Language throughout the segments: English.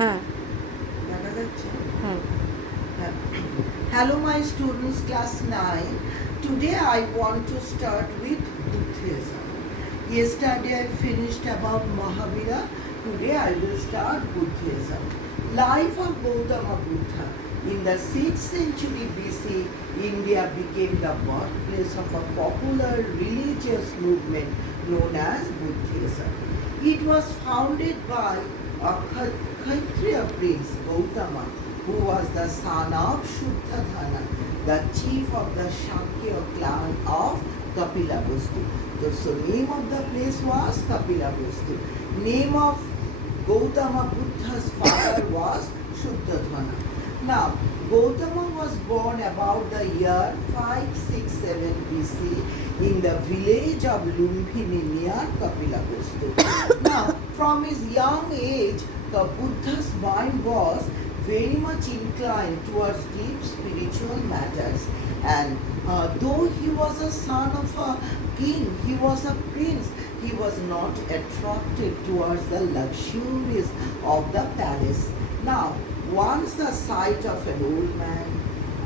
হ্যাঁ। দেখা যাচ্ছে? হুম। Hello my students, class 9. Today I want to start with Buddhism. Yesterday I finished about Mahavira. Today I will start Buddhism. Life of Gautama Buddha. In the 6th century BC, India became the birthplace of a popular religious movement known as Buddhism. It was founded by a Kshatriya prince, Gautama, who was the son of Shuddhadhana, the chief of the Shakya clan of Kapilavastu. So name of the place was Kapilavastu. Name of Gautama Buddha's father was Shuddhadhana. Now, Gautama was born about the year 567 BC in the village of Lumbini near Kapilavastu. Now, from his young age, the Buddha's mind was very much inclined towards deep spiritual matters. And though he was a son of a king, he was a prince, he was not attracted towards the luxuries of the palace. Now, once the sight of an old man,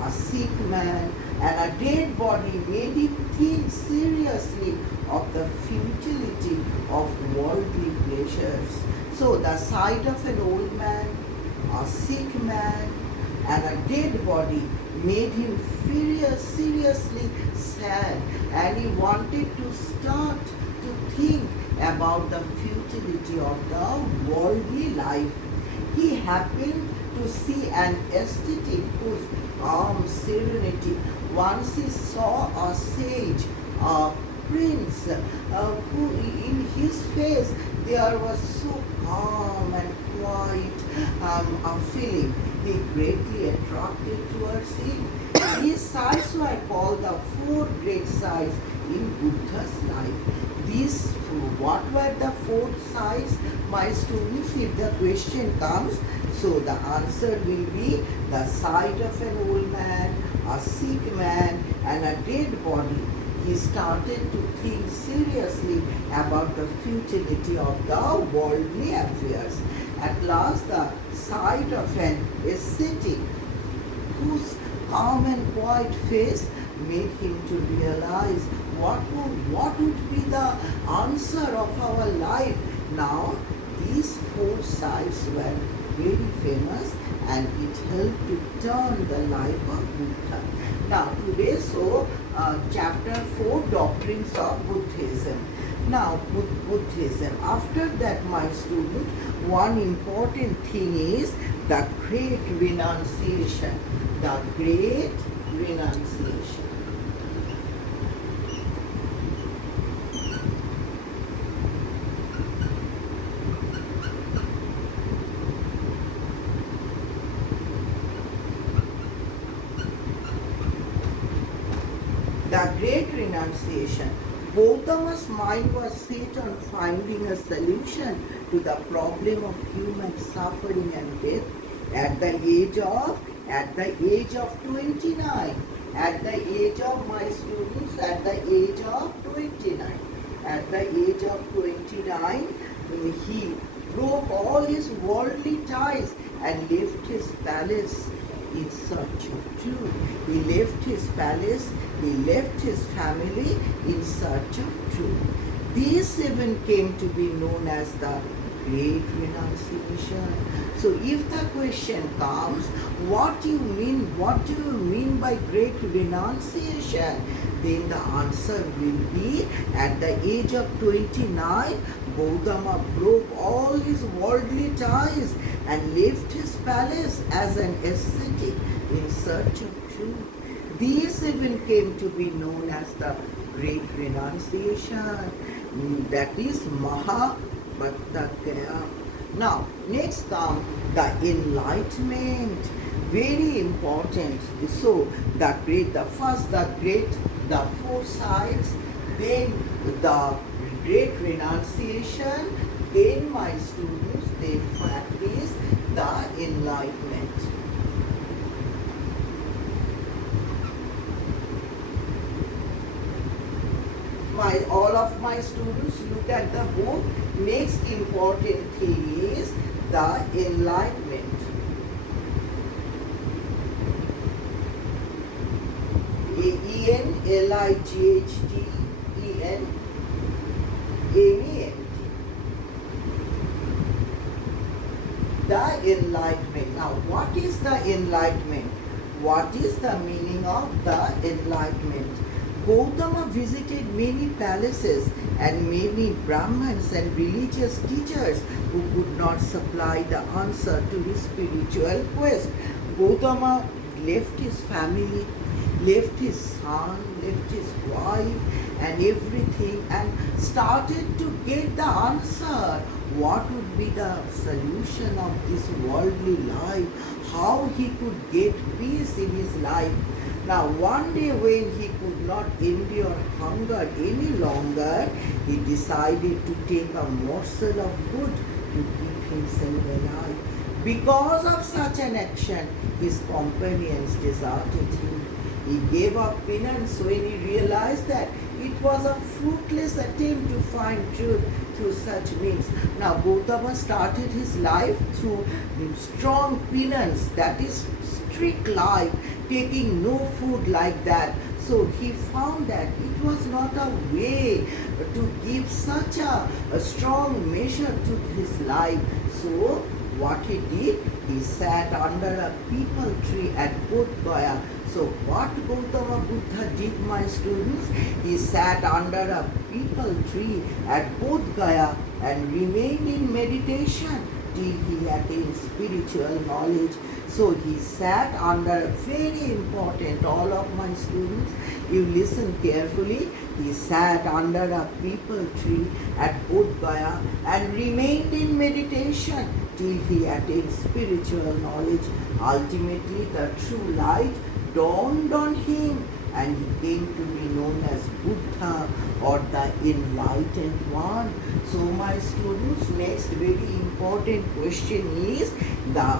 a sick man, and a dead body made him think seriously of the futility of worldly pleasures. So the sight of an old man, a sick man, and a dead body made him seriously sad, and he wanted to start to think about the futility of the worldly life. He happened to see an ascetic whose calm serenity. Once he saw a sage, a prince, who in his face there was so calm and quiet a feeling. He greatly attracted towards him. These sides were called the four great sides in Buddha's life. These, what were the four sides, my students? If the question comes, so the answer will be the sight of an old man, a sick man, and a dead body. He started to think seriously about the futility of the worldly affairs. At last, the sight of an ascetic whose calm and quiet face made him to realize what would be the answer of our life. Now, these four sides were very famous, and it helped to turn the life of Buddha. Now, today, chapter 4, Doctrines of Buddhism. Now, Buddhism. After that, my student, one important thing is the great renunciation. The great renunciation. The great renunciation. Gautama's mind was set on finding a solution to the problem of human suffering and death at the age of 29. At the age of my students, at the age of 29. At the age of 29, he broke all his worldly ties and left his palace in search of truth. He left his palace, he left his family in search of truth. These seven came to be known as the great renunciation. So if the question comes, what do you mean by great renunciation? Then the answer will be, at the age of 29, Gautama broke all his worldly ties and left his palace as an ascetic in search of truth. These even came to be known as the great renunciation. That is Mahabharata. Now, next comes the enlightenment. Very important. So, the four sides, then the great renunciation, then my students, they practice the enlightenment. All of my students look at the book. Next important thing is the enlightenment. Enlightenment. The enlightenment. Now, what is the enlightenment? What is the meaning of the enlightenment? Gautama visited many palaces and many Brahmins and religious teachers who could not supply the answer to his spiritual quest. Gautama left his family, left his son, left his wife and everything and started to get the answer. What would be the solution of this worldly life? How he could get peace in his life? Now one day when he could not endure hunger any longer, he decided to take a morsel of food to keep himself alive. Because of such an action, his companions deserted him. He gave up penance when he realized that it was a fruitless attempt to find truth through such means. Now Gautama started his life through strong penance, that is strict life, taking no food like that. So he found that it was not a way to give such a strong measure to his life. So what he did, he sat under a peepal tree at Bodh Gaya. So what Gautama Buddha did, my students, he sat under a peepal tree at Bodh Gaya and remained in meditation till he attained spiritual knowledge. So he sat under, very important, all of my students, you listen carefully, he sat under a peepal tree at Bodh Gaya and remained in meditation till he attained spiritual knowledge. Ultimately the true light dawned on him and he came to be known as Buddha or the enlightened one. So my students, next very important question is the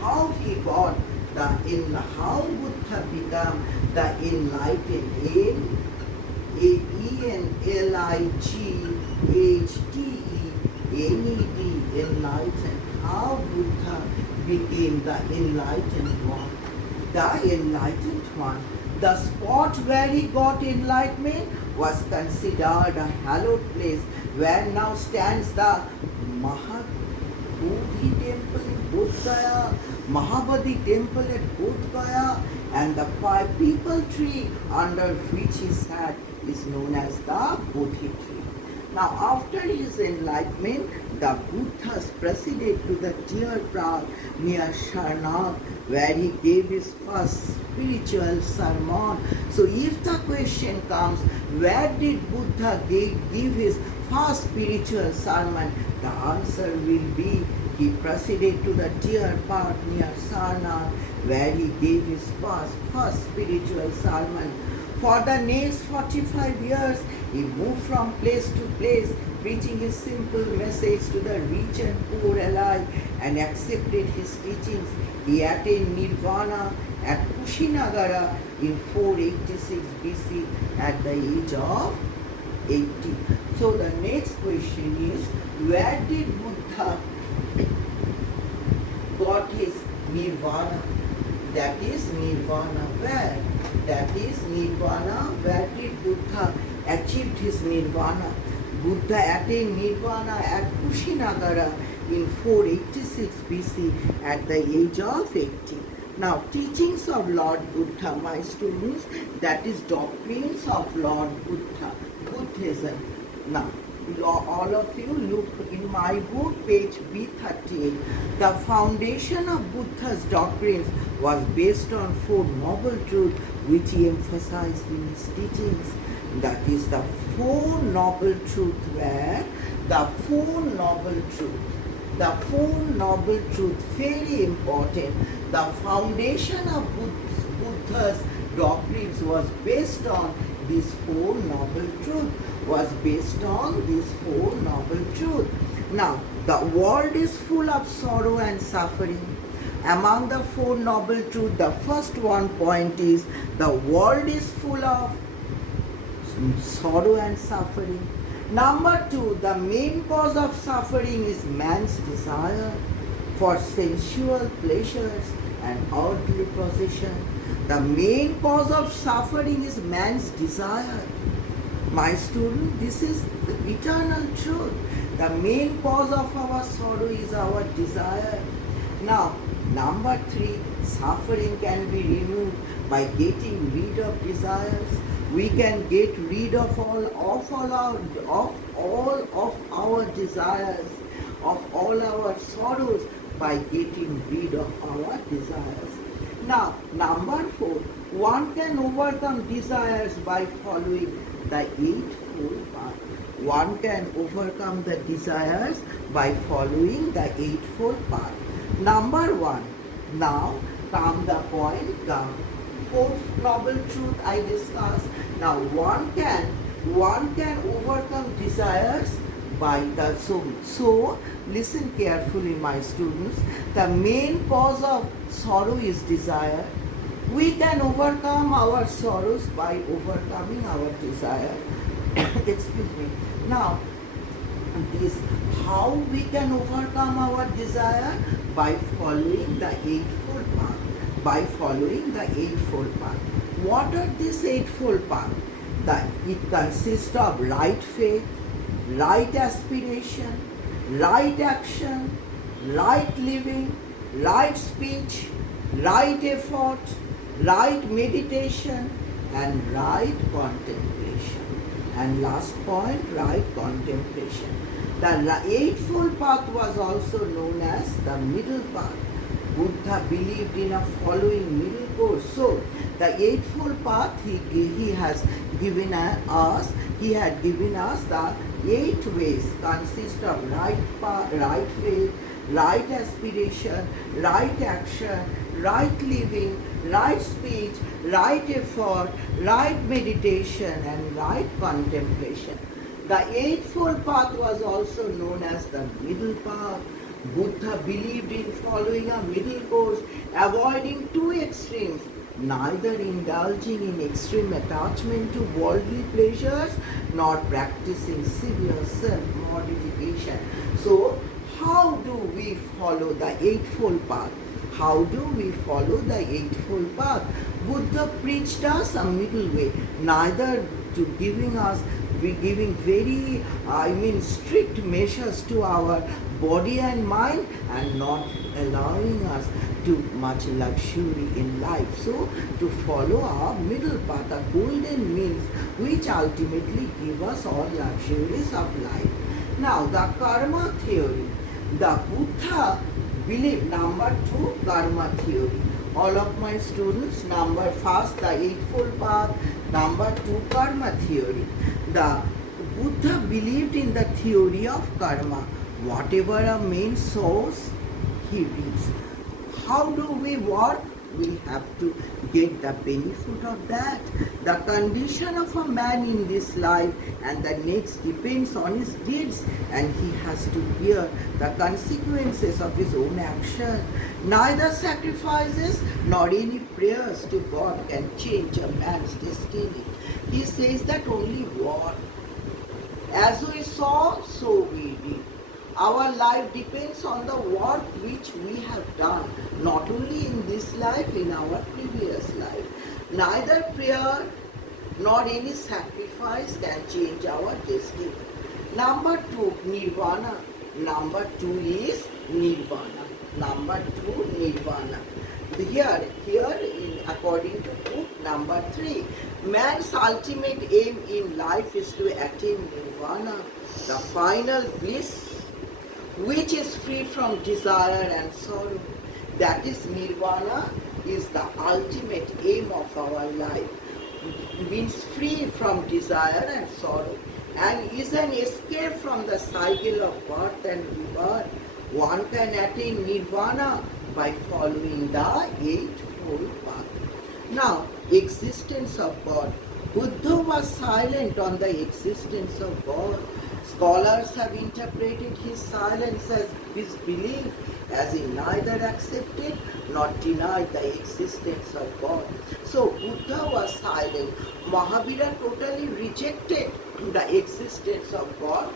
how he got the how Buddha become the enlightened. Enlightened, enlightened. How Buddha became the enlightened one. The enlightened one. The spot where he got enlightenment was considered a hallowed place where now stands the Mahabodhi temple in Bodh Gaya, Mahabodhi temple at Bodh Gaya, and the peepal tree under which he sat is known as the Bodhi tree. Now after his enlightenment, the Buddha proceeded to the Deer Park near Sarnath, where he gave his first spiritual sermon. So if the question comes, where did Buddha give his first spiritual sermon? The answer will be, he proceeded to the Deer Park near Sarnath, where he gave his first spiritual sermon. For the next 45 years, he moved from place to place, preaching his simple message to the rich and poor alike, and accepted his teachings. He attained Nirvana at Kushinagara in 486 BC at the age of 80. So the next question is, where did Buddha got his Nirvana? That is Nirvana where? That is Nirvana. Where did Buddha achieved his Nirvana? Buddha attained Nirvana at Kushinagara in 486 BC at the age of 80. Now, teachings of Lord Buddha, my students, that is doctrines of Lord Buddha, Buddhism. Now, all of you look in my book, page B13. The foundation of Buddha's doctrines was based on four noble truths which he emphasized in his teachings. That is the four noble truths where the four noble truths. The four noble truths, very important. The foundation of Buddha's doctrines was based on these four noble truths. Now, the world is full of sorrow and suffering. Among the four noble truths, the first one point is the world is full of sorrow and suffering. Number two, the main cause of suffering is man's desire. for sensual pleasures and earthly possession. The main cause of suffering is man's desire. My student, this is the eternal truth. The main cause of our sorrow is our desire. Now, number 3, suffering can be removed by getting rid of desires. We can get rid of all our desires, of all our sorrows by getting rid of our desires. Now, number 4, one can overcome desires by following the Eightfold Path. One can overcome the desires by following the Eightfold Path. Number 1, now come the point, the fourth noble truth I discussed. Now one can overcome desires by the so listen carefully, my students. The main cause of sorrow is desire. We can overcome our sorrows by overcoming our desire. Excuse me. Now, this how we can overcome our desire? By following the Eightfold Path. By following the Eightfold Path. What are these Eightfold Path? It consists of right faith, right aspiration, right action, right living, right speech, right effort, right meditation, and right contemplation. And last point, right contemplation. The Eightfold Path was also known as the middle path. Buddha believed in a following middle course. So, the Eightfold Path he has given us, he had given us the 8 ways, consist of right path, right faith, right aspiration, right action, right living, right speech, right effort, right meditation, and right contemplation. The Eightfold Path was also known as the middle path. Buddha believed in following a middle course, avoiding two extremes, neither indulging in extreme attachment to worldly pleasures nor practicing severe self-mortification. So, how do we follow the Eightfold Path? How do we follow the Eightfold Path? Buddha preached us a middle way, neither to giving very strict measures to our body and mind, and not allowing us too much luxury in life. So to follow our middle path, a golden means which ultimately give us all luxuries of life. Now the karma theory. The Buddha believed, number 2, karma theory. All of my students, number 1, the Eightfold Path, number 2, karma theory. The Buddha believed in the theory of karma. Whatever a man sows, he reaps. How do we work? We have to get the benefit of that. The condition of a man in this life and the next depends on his deeds, and he has to bear the consequences of his own action. Neither sacrifices nor any prayers to God can change a man's destiny. He says that only work. As we sow, so we reap. Our life depends on the work which we have done, not only in this life, in our previous life. Neither prayer nor any sacrifice can change our destiny. Number 2, nirvana. Number 2 is nirvana. Number 2, nirvana. According to book number 3, man's ultimate aim in life is to attain nirvana, the final bliss, which is free from desire and sorrow. That is, nirvana is the ultimate aim of our life. It means free from desire and sorrow, and is an escape from the cycle of birth and rebirth. One can attain nirvana by following the Eightfold Path. Now, existence of God. Buddha was silent on the existence of God. Scholars have interpreted his silence as his belief, as he neither accepted nor denied the existence of God. So Buddha was silent. Mahavira totally rejected the existence of God.